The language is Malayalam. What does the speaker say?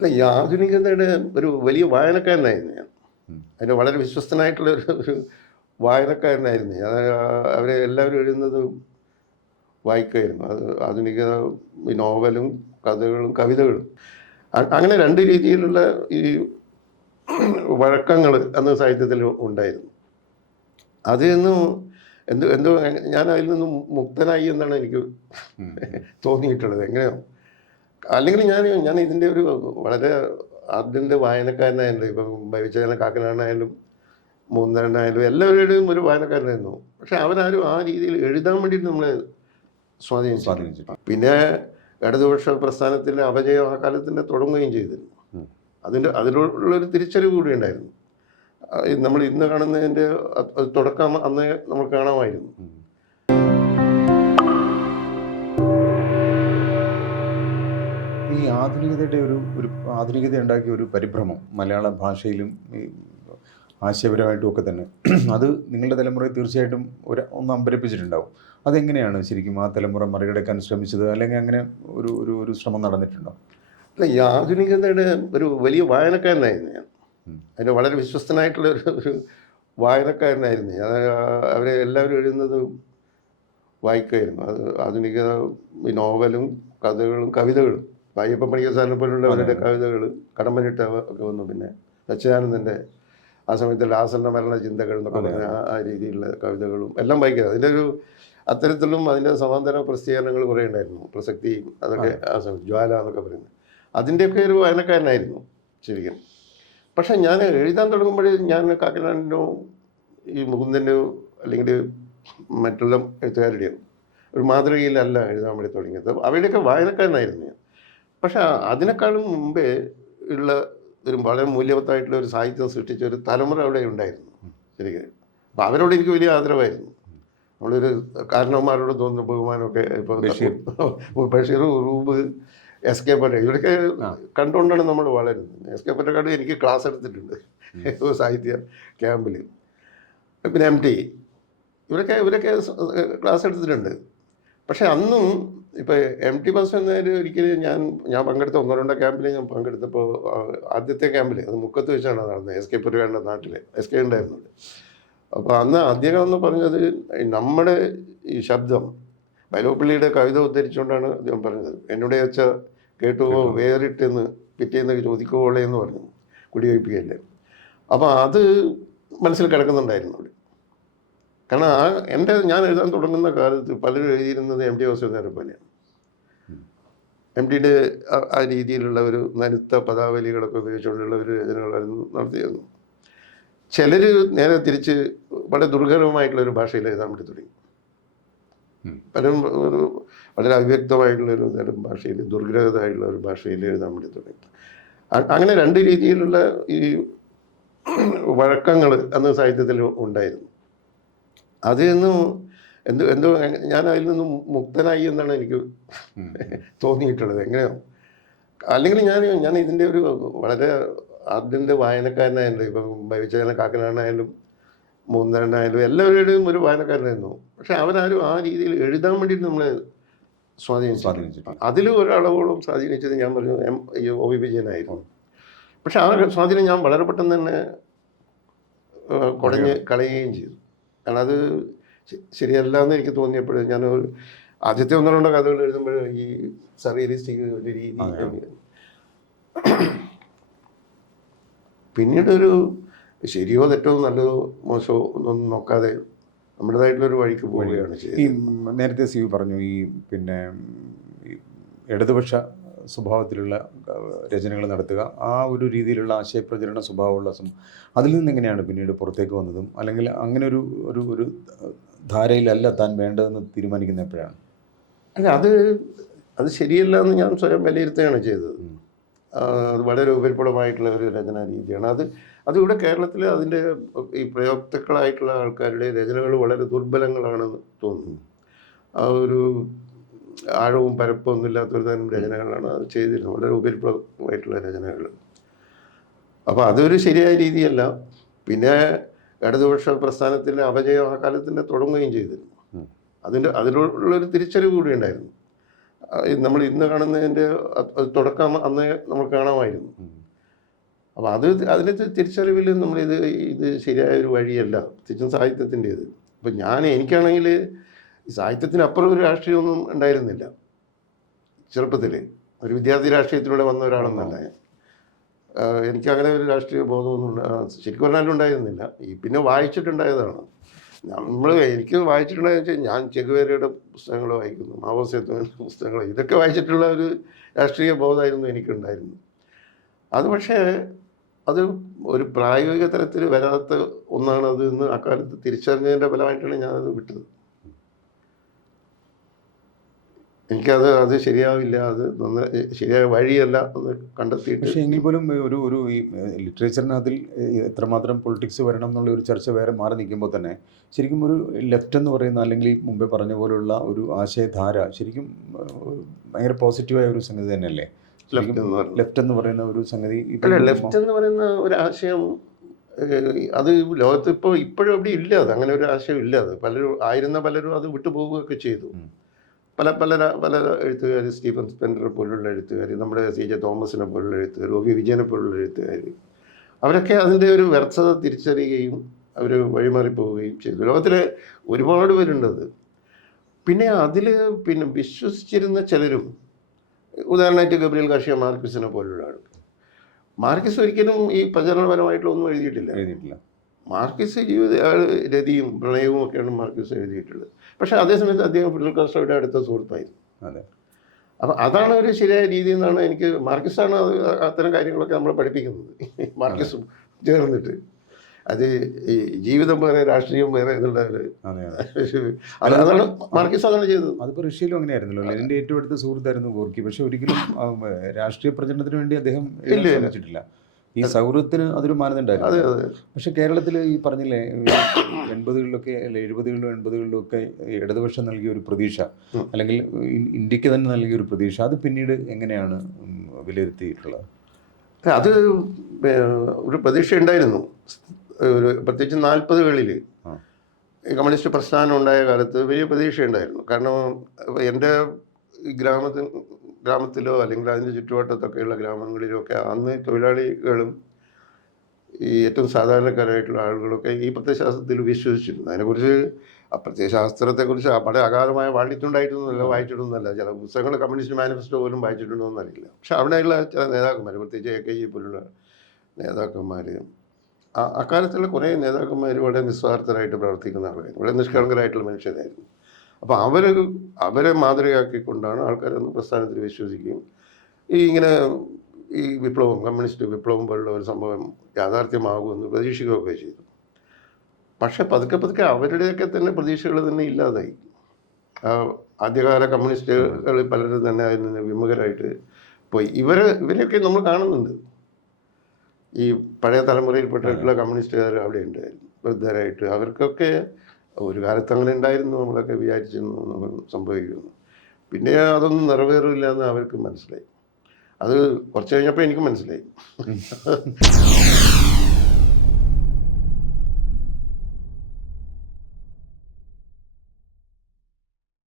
അല്ല, ഈ ആധുനികതയുടെ ഒരു വലിയ വായനക്കാരനായിരുന്നു ഞാൻ. ഉം. അതിൻ്റെ വളരെ വിശ്വസ്തനായിട്ടുള്ള ഒരു വായനക്കാരനായിരുന്നു ഞാൻ. അവരെ എല്ലാവരും എഴുതുന്നത് വായിക്കുമായിരുന്നു. അത് ആധുനിക ഈ നോവലും കഥകളും കവിതകളും അങ്ങനെ രണ്ട് രീതിയിലുള്ള ഈ വഴക്കങ്ങൾ അന്ന് സാഹിത്യത്തിൽ ഉണ്ടായിരുന്നു. അതിൽ നിന്നും എന്തോ ഞാൻ അതിൽ നിന്നും മുക്തനായി എന്നാണ് എനിക്ക് ഉം. തോന്നിയിട്ടുള്ളത്. എങ്ങനെയോ അല്ലെങ്കിൽ ഞാൻ ഇതിൻ്റെ ഒരു വളരെ അതിൻ്റെ വായനക്കാരനായിരുന്നു. ഇപ്പം ബൈവിച്ചേന കാക്കനാടായാലും മൂന്നനായാലും എല്ലാവരുടെയും ഒരു വായനക്കാരനായിരുന്നു. പക്ഷെ അവരാരും ആ രീതിയിൽ എഴുതാൻ വേണ്ടിയിട്ട് നമ്മളെ സ്വാധീനിച്ചു. സ്വാധീനിച്ചിട്ടുണ്ട്. പിന്നെ ഇടതുപക്ഷ പ്രസ്ഥാനത്തിൻ്റെ അപജയം ആ കാലത്തിൻ്റെ തുടങ്ങുകയും ചെയ്തിരുന്നു. ഉം. അതിനുള്ളൊരു തിരിച്ചറിവ് കൂടി ഉണ്ടായിരുന്നു. നമ്മൾ ഇന്ന് കാണുന്നതിൻ്റെ തുടക്കം അന്ന് നമ്മൾ കാണാമായിരുന്നു. ഉം. ഈ ആധുനികതയുടെ ഒരു ആധുനികത ഉണ്ടാക്കിയ ഒരു പരിഭ്രമം മലയാള ഭാഷയിലും ഈ ആശയപരമായിട്ടും ഒക്കെ തന്നെ അത് നിങ്ങളുടെ തലമുറയെ തീർച്ചയായിട്ടും ഒന്ന് അമ്പരപ്പിച്ചിട്ടുണ്ടാവും. അതെങ്ങനെയാണ് ശരിക്കും ആ തലമുറ മറികടക്കാൻ ശ്രമിച്ചത്, അല്ലെങ്കിൽ അങ്ങനെ ഒരു ഒരു ഒരു ശ്രമം നടന്നിട്ടുണ്ടോ? അല്ല, ഈ ആധുനികതയുടെ ഒരു വലിയ വായനക്കാരനായിരുന്നു ഞാൻ. ഉം. അതിൻ്റെ വളരെ വിശ്വസ്തനായിട്ടുള്ള ഒരു വായനക്കാരനായിരുന്നു ഞാൻ. അവരെ എല്ലാവരും എഴുതുന്നത് വായിക്കുമായിരുന്നു. അത് ആധുനിക ഈ നോവലും കഥകളും കവിതകളും അയ്യപ്പൻ പണിക്കർ സാറിനെ പോലുള്ളവരുടെ കവിതകൾ, കടമ്പനിട്ട ഒക്കെ വന്നു. പിന്നെ സച്ചിദാനന്ദൻ്റെ ആ സമയത്തുള്ള ആസന്ന മരണ ചിന്തകൾ എന്നൊക്കെ പറഞ്ഞ ആ രീതിയിലുള്ള കവിതകളും എല്ലാം വായിക്കുക. അതിൻ്റെ ഒരു അത്തരത്തിലും അതിൻ്റെ സമാന്തര പ്രസിദ്ധീകരണങ്ങൾ കുറേ ഉണ്ടായിരുന്നു. പ്രസക്തി അതൊക്കെ ആ സമയത്ത് ജ്വാല എന്നൊക്കെ പറയുന്നത് അതിൻ്റെയൊക്കെ ഒരു വായനക്കാരനായിരുന്നു ശരിക്കും. പക്ഷേ ഞാൻ എഴുതാൻ തുടങ്ങുമ്പോൾ ഞാൻ കാക്കനാടിനോ ഈ മുകുന്ദൻ്റെയോ അല്ലെങ്കിൽ മറ്റുള്ള എഴുത്തുകാരുടെയോ ഒരു മാതൃകയിലല്ല എഴുതാൻ വേണ്ടി തുടങ്ങിയത്. അവരുടെയൊക്കെ വായനക്കാരനായിരുന്നു ഞാൻ. പക്ഷേ അതിനേക്കാളും മുമ്പേ ഉള്ള ഒരു വളരെ മൂല്യവത്തായിട്ടുള്ള ഒരു സാഹിത്യം സൃഷ്ടിച്ച ഒരു തലമുറ അവിടെ ഉണ്ടായിരുന്നു ശരിക്കും. അപ്പോൾ അവരോട് എനിക്ക് വലിയ ആദരവായിരുന്നു. നമ്മളൊരു കാരണവന്മാരോട് തോന്നുന്ന ബഹുമാനമൊക്കെ ഇപ്പോൾ ബഷീർ, ഉറൂബ്, എസ് കെ പൊറ്റക്കാട് ഇവരൊക്കെ കണ്ടുകൊണ്ടാണ് നമ്മൾ വളരുന്നത്. എസ് കെ പൊറ്റക്കാട് എനിക്ക് ക്ലാസ് എടുത്തിട്ടുണ്ട് സാഹിത്യ ക്യാമ്പിൽ. പിന്നെ MT ഇവരൊക്കെ ക്ലാസ് എടുത്തിട്ടുണ്ട്. പക്ഷേ അന്നും ഇപ്പോൾ MT വാസുദേവൻ ഒരിക്കലും ഞാൻ പങ്കെടുത്ത ഒന്നോ രണ്ടോ ക്യാമ്പിൽ ഞാൻ പങ്കെടുത്തപ്പോൾ ആദ്യത്തെ ക്യാമ്പിൽ അത് മുക്കത്ത് വെച്ചാണ് നടന്നത്. എസ് കെ പൊറ്റക്കാടിൻ്റെ നാട്ടിൽ എസ് കെ ഉണ്ടായിരുന്നുണ്ട്. അപ്പോൾ അന്ന് അദ്ദേഹം എന്ന് പറഞ്ഞത് നമ്മുടെ ഈ ശബ്ദം വൈലോപ്പിള്ളിയുടെ കവിത ഉദ്ധരിച്ചുകൊണ്ടാണ് അദ്ദേഹം പറഞ്ഞത്. എന്നോട് വെച്ച കേട്ടുപോ വേറിട്ടെന്ന് പിറ്റേന്ന് ചോദിക്കുവോളെ എന്ന് പറഞ്ഞു, കുടിവയ്പ്പിക്കല്ലേ. അപ്പോൾ അത് മനസ്സിൽ കിടക്കുന്നുണ്ടായിരുന്നു അവിടെ. കാരണം ഞാൻ എഴുതാൻ തുടങ്ങുന്ന കാലത്ത് പലരും എഴുതിയിരുന്നത് MT വാസുദേവനെ പോലെയാണ്. MTയുടെ ആ രീതിയിലുള്ള ഒരു നനുത്ത പദാവലികളൊക്കെ ഉപയോഗിച്ചുകൊണ്ടുള്ള ഒരു രചനകളായിരുന്നു നടത്തിയിരുന്നു. ചിലർ നേരെ തിരിച്ച് വളരെ ദുർഘടമായിട്ടുള്ളൊരു ഭാഷയിൽ എഴുതാൻ വേണ്ടി തുടങ്ങി. പലരും ഒരു വളരെ അവ്യക്തമായിട്ടുള്ളൊരു തരം ഭാഷയിൽ, ദുർഗ്രഹമായിട്ടുള്ള ഒരു ഭാഷയിൽ എഴുതാൻ വേണ്ടി തുടങ്ങി. അങ്ങനെ രണ്ട് രീതിയിലുള്ള ഈ വഴക്കങ്ങൾ അന്ന് സാഹിത്യത്തിൽ ഉണ്ടായിരുന്നു. അതിൽ നിന്നും എന്തോ ഞാൻ അതിൽ നിന്നും മുക്തനായി എന്നാണ് എനിക്ക് തോന്നിയിട്ടുള്ളത്. എങ്ങനെയോ അല്ലെങ്കിൽ ഞാൻ ഇതിൻ്റെ ഒരു വളരെ അതിൻ്റെ വായനക്കാരനായിരുന്നു. ഇപ്പം ബൈവിച്ചേന കാക്കനാടായാലും മൂന്നനായാലും എല്ലാവരുടെയും ഒരു വായനക്കാരനായിരുന്നു. പക്ഷെ അവരാരും ആ രീതിയിൽ എഴുതാൻ വേണ്ടിയിട്ട് നമ്മളെ സ്വാധീനിച്ചിട്ടുണ്ട്. അതിൽ ഒരളവോളം സ്വാധീനിച്ചത് ഞാൻ പറഞ്ഞു OV വിജയനായിരുന്നു. പക്ഷെ ആ സ്വാധീനം ഞാൻ വളരെ പെട്ടെന്ന് തന്നെ കുടഞ്ഞ് കളയുകയും ചെയ്തു. കാരണം അത് ശരിയല്ല എന്ന് എനിക്ക് തോന്നിയപ്പോൾ ഞാൻ ആദ്യത്തെ ഒന്നോ രണ്ടോ കഥകൾ എഴുതുമ്പോൾ ഈ സറിയലിസ്റ്റിക് ഒരു രീതി പിന്നീടൊരു ശരിയോ തെറ്റോ നല്ലതോ മോശമോ ഒന്നും നോക്കാതെ നമ്മുടേതായിട്ടുള്ളൊരു വഴിക്ക് പോവുകയാണ് ചെയ്തത്. ഈ നേരത്തെ CU പറഞ്ഞു ഈ പിന്നെ ഇടതുപക്ഷ സ്വഭാവത്തിലുള്ള രചനകൾ നടത്തുക, ആ ഒരു രീതിയിലുള്ള ആശയപ്രചരണ സ്വഭാവമുള്ള അതിൽ നിന്നെങ്ങനെയാണ് പിന്നീട് പുറത്തേക്ക് വന്നതും, അല്ലെങ്കിൽ അങ്ങനെ ഒരു ഒരു ഒരു ധാരയിലല്ല താൻ വേണ്ടതെന്ന് തീരുമാനിക്കുന്ന എപ്പോഴാണ്? അല്ല, അത് ശരിയല്ല എന്ന് ഞാൻ സ്വയം വിലയിരുത്തുകയാണ് ചെയ്തത്. അത് വളരെ ഉപരിപ്ലവമായിട്ടുള്ള ഒരു രചനാ രീതിയാണ്. അതിവിടെ കേരളത്തിൽ അതിൻ്റെ ഈ പ്രയോക്താക്കളായിട്ടുള്ള ആൾക്കാരുടെ രചനകൾ വളരെ ദുർബലങ്ങളാണെന്ന് തോന്നുന്നു. ആ ഒരു ആഴവും പരപ്പും ഒന്നും ഇല്ലാത്തൊരു തരം രചനകളാണ് അത് ചെയ്തിരുന്നത്, വളരെ ഉപരിപ്ലവമായിട്ടുള്ള രചനകൾ. അപ്പോൾ അതൊരു ശരിയായ രീതിയല്ല. പിന്നെ ഇടതുപക്ഷ പ്രസ്ഥാനത്തിൻ്റെ അപജയം ആ കാലത്തിൻ്റെ തുടങ്ങുകയും ചെയ്തിരുന്നു. അതിനുള്ളൊരു തിരിച്ചറിവ് കൂടി ഉണ്ടായിരുന്നു. നമ്മൾ ഇന്ന് കാണുന്നതിൻ്റെ തുടക്കം അന്നേ നമ്മൾ കാണാമായിരുന്നു. അപ്പോൾ അതിൻ്റെ തിരിച്ചറിവിൽ ഇത് ശരിയായ ഒരു വഴിയല്ല, പ്രത്യേകിച്ചും സാഹിത്യത്തിൻ്റേത്. ഇപ്പം എനിക്കാണെങ്കിൽ ഈ സാഹിത്യത്തിനപ്പുറം ഒരു രാഷ്ട്രീയമൊന്നും ഉണ്ടായിരുന്നില്ല ചെറുപ്പത്തിൽ. ഒരു വിദ്യാർത്ഥി രാഷ്ട്രീയത്തിലൂടെ വന്ന ഒരാളെന്നല്ല ഞാൻ. എനിക്കങ്ങനെ ഒരു രാഷ്ട്രീയ ബോധമൊന്നും ശരിക്കും പറഞ്ഞാലും ഉണ്ടായിരുന്നില്ല. പിന്നെ വായിച്ചിട്ടുണ്ടായതാണ്. എനിക്ക് വായിച്ചിട്ടുണ്ടായെന്ന് വെച്ചാൽ ഞാൻ ചെഗുവേരയുടെ പുസ്തകങ്ങൾ വായിക്കുന്നു, മാവോ സേതുവിൻ്റെ പുസ്തകങ്ങൾ, ഇതൊക്കെ വായിച്ചിട്ടുള്ള ഒരു രാഷ്ട്രീയ ബോധമായിരുന്നു എനിക്കുണ്ടായിരുന്നു. അത് പക്ഷേ അത് ഒരു പ്രായോഗിക തലത്തിൽ വരാത്ത ഒന്നാണ് അത് എന്ന് അക്കാലത്ത് തിരിച്ചറിഞ്ഞതിൻ്റെ ഫലമായിട്ടാണ് ഞാനത് വിട്ടത്. അത് ശരിയാവില്ല, അത് ശരിയായ വഴിയല്ല എന്ന് കണ്ടെത്തിയിട്ട്. പക്ഷേ എങ്കിൽ പോലും ഒരു ഈ ലിറ്ററേച്ചറിനതിൽ എത്രമാത്രം പൊളിറ്റിക്സ് വരണം എന്നുള്ള ഒരു ചർച്ച വേറെ മാറി നിൽക്കുമ്പോൾ തന്നെ ശരിക്കും ഒരു ലെഫ്റ്റ് എന്ന് പറയുന്ന, അല്ലെങ്കിൽ മുമ്പേ പറഞ്ഞ പോലുള്ള ഒരു ആശയധാര ശരിക്കും ഭയങ്കര പോസിറ്റീവായ ഒരു സംഗതി തന്നെയല്ലേ ലെഫ്റ്റ് എന്ന് പറയുന്ന ഒരു സംഗതി? ലെഫ്റ്റ് എന്ന് പറയുന്ന ഒരു ആശയം അത് ലോകത്ത് ഇപ്പോഴും അവിടെ ഇല്ല. അത് അങ്ങനെ ഒരു ആശയം ഇല്ല. അത് പലരും അത് വിട്ടുപോവുകയൊക്കെ ചെയ്തു. പല എഴുത്തുകാർ, സ്റ്റീഫൻ സ്പെൻഡർ പോലുള്ള എഴുത്തുകാർ, നമ്മുടെ CJ തോമസിനെ പോലുള്ള എഴുത്തുകാർ, OV വിജയനെ പോലുള്ള എഴുത്തുകാർ, അവരൊക്കെ അതിൻ്റെ ഒരു വ്യർത്ഥത തിരിച്ചറിയുകയും അവർ വഴിമാറിപ്പോവുകയും ചെയ്തു. ലോകത്തിലെ ഒരുപാട് പേരുണ്ടത്. പിന്നെ അതിൽ വിശ്വസിച്ചിരുന്ന ചിലരും, ഉദാഹരണമായിട്ട് ഗബ്രിയേൽ ഗാർഷിയ മാർക്വസിനെ പോലുള്ള ആൾ. മാർക്വസ് ഒരിക്കലും ഈ പ്രചരണപരമായിട്ടുള്ള ഒന്നും എഴുതിയിട്ടില്ല. മാർക്വസ് രതിയും പ്രണയവും ഒക്കെയാണ് മാർക്വസ് എഴുതിയിട്ടുള്ളത്. പക്ഷേ അതേസമയത്ത് അദ്ദേഹം ഫിഡൽ കാസ്ട്രോയുടെ അടുത്ത സുഹൃത്തായിരുന്നു. അതെ. അപ്പം അതാണ് ഒരു ശരിയായ രീതി എന്നാണ് എനിക്ക്. മാർക്വസാണ് അത്തരം കാര്യങ്ങളൊക്കെ നമ്മളെ പഠിപ്പിക്കുന്നത്. മാർക്വസും ചേർന്നിട്ട് അത് ഈ ജീവിതം വേറെ രാഷ്ട്രീയം വേറെ എന്നുള്ള അതാണ് മാർക്വസ് അതാണ് ചെയ്തത്. അതിപ്പോൾ റഷ്യയിലും അങ്ങനെയായിരുന്നല്ലോ. ലെനിൻ്റെ ഏറ്റവും അടുത്ത സുഹൃത്തായിരുന്നു ഗോർക്കി. പക്ഷെ ഒരിക്കലും രാഷ്ട്രീയ പ്രചരണത്തിന് വേണ്ടി അദ്ദേഹം ശ്രമിച്ചിട്ടില്ല. ഈ സൗഹൃദത്തിന് അതൊരു മാനദണ്ഡമായിരുന്നു. പക്ഷെ കേരളത്തിൽ ഈ പറഞ്ഞില്ലേ 80കളിലൊക്കെ അല്ലെ 70കളിലും 80കളിലും ഒക്കെ ഇടതുപക്ഷം നൽകിയ ഒരു പ്രതീക്ഷ, അല്ലെങ്കിൽ ഇന്ത്യക്ക് തന്നെ നൽകിയ ഒരു പ്രതീക്ഷ, അത് പിന്നീട് എങ്ങനെയാണ് വിലയിരുത്തിയിട്ടുള്ളത്? അത് ഒരു പ്രതീക്ഷ ഉണ്ടായിരുന്നു. പ്രത്യേകിച്ച് 40കളിൽ കമ്മ്യൂണിസ്റ്റ് പ്രസ്ഥാനം ഉണ്ടായ കാലത്ത് വലിയ പ്രതീക്ഷ ഉണ്ടായിരുന്നു. കാരണം എൻ്റെ ഗ്രാമത്തിലോ അല്ലെങ്കിൽ അതിൻ്റെ ചുറ്റുവട്ടത്തൊക്കെയുള്ള ഗ്രാമങ്ങളിലൊക്കെ അന്ന് തൊഴിലാളികളും ഈ ഏറ്റവും സാധാരണക്കാരായിട്ടുള്ള ആളുകളൊക്കെ ഈ പ്രത്യയശാസ്ത്രത്തിൽ വിശ്വസിച്ചിരുന്നു. അതിനെക്കുറിച്ച് പ്രത്യയശാസ്ത്രത്തെക്കുറിച്ച് വളരെ അഗാധമായ വായിച്ചിട്ടുണ്ടായിട്ടൊന്നുമല്ല, വായിച്ചിട്ടൊന്നുമല്ല. ചില പുസ്തകങ്ങൾ കമ്മ്യൂണിസ്റ്റ് മാനിഫെസ്റ്റോ പോലും വായിച്ചിട്ടുണ്ടോ എന്നറിയില്ല. പക്ഷെ അവിടെയുള്ള ചില നേതാക്കന്മാർ, പ്രത്യേകിച്ച് AKG പോലുള്ള നേതാക്കന്മാർ, അക്കാലത്തുള്ള കുറേ നേതാക്കന്മാർ വളരെ നിസ്വാർത്ഥരായിട്ട് പ്രവർത്തിക്കുന്ന ആളുകൾ, വളരെ നിഷ്കളങ്കരായിട്ടുള്ള മനുഷ്യരായിരുന്നു. അപ്പോൾ അവരെ മാതൃകയാക്കിക്കൊണ്ടാണ് ആൾക്കാരൊന്ന് പ്രസ്ഥാനത്തിൽ വിശ്വസിക്കുകയും ഇങ്ങനെ ഈ കമ്മ്യൂണിസ്റ്റ് വിപ്ലവം പോലുള്ള ഒരു സംഭവം യാഥാർത്ഥ്യമാകുമെന്ന് പ്രതീക്ഷിക്കുകയൊക്കെ ചെയ്തു. പക്ഷെ പതുക്കെ അവരുടെയൊക്കെ തന്നെ പ്രതീക്ഷകൾ തന്നെ ഇല്ലാതായി. ആദ്യകാല കമ്മ്യൂണിസ്റ്റുകൾ പലരും തന്നെ അതിൽ നിന്ന് വിമുഖരായിട്ട് പോയി. ഇവരെയൊക്കെ നമ്മൾ കാണുന്നുണ്ട്. ഈ പഴയ തലമുറയിൽപ്പെട്ടിട്ടുള്ള കമ്മ്യൂണിസ്റ്റുകാർ അവിടെ ഉണ്ടായിരുന്നു, വൃദ്ധരായിട്ട്. അവർക്കൊക്കെ ഒരു കാലത്ത് അങ്ങനെ ഉണ്ടായിരുന്നു, നമ്മളൊക്കെ വിചാരിച്ചിരുന്നു സംഭവിക്കുന്നു. പിന്നെ അതൊന്നും നിറവേറില്ല എന്ന് അവർക്ക് മനസ്സിലായി. അത് കുറച്ച് കഴിഞ്ഞപ്പോൾ എനിക്ക് മനസ്സിലായി.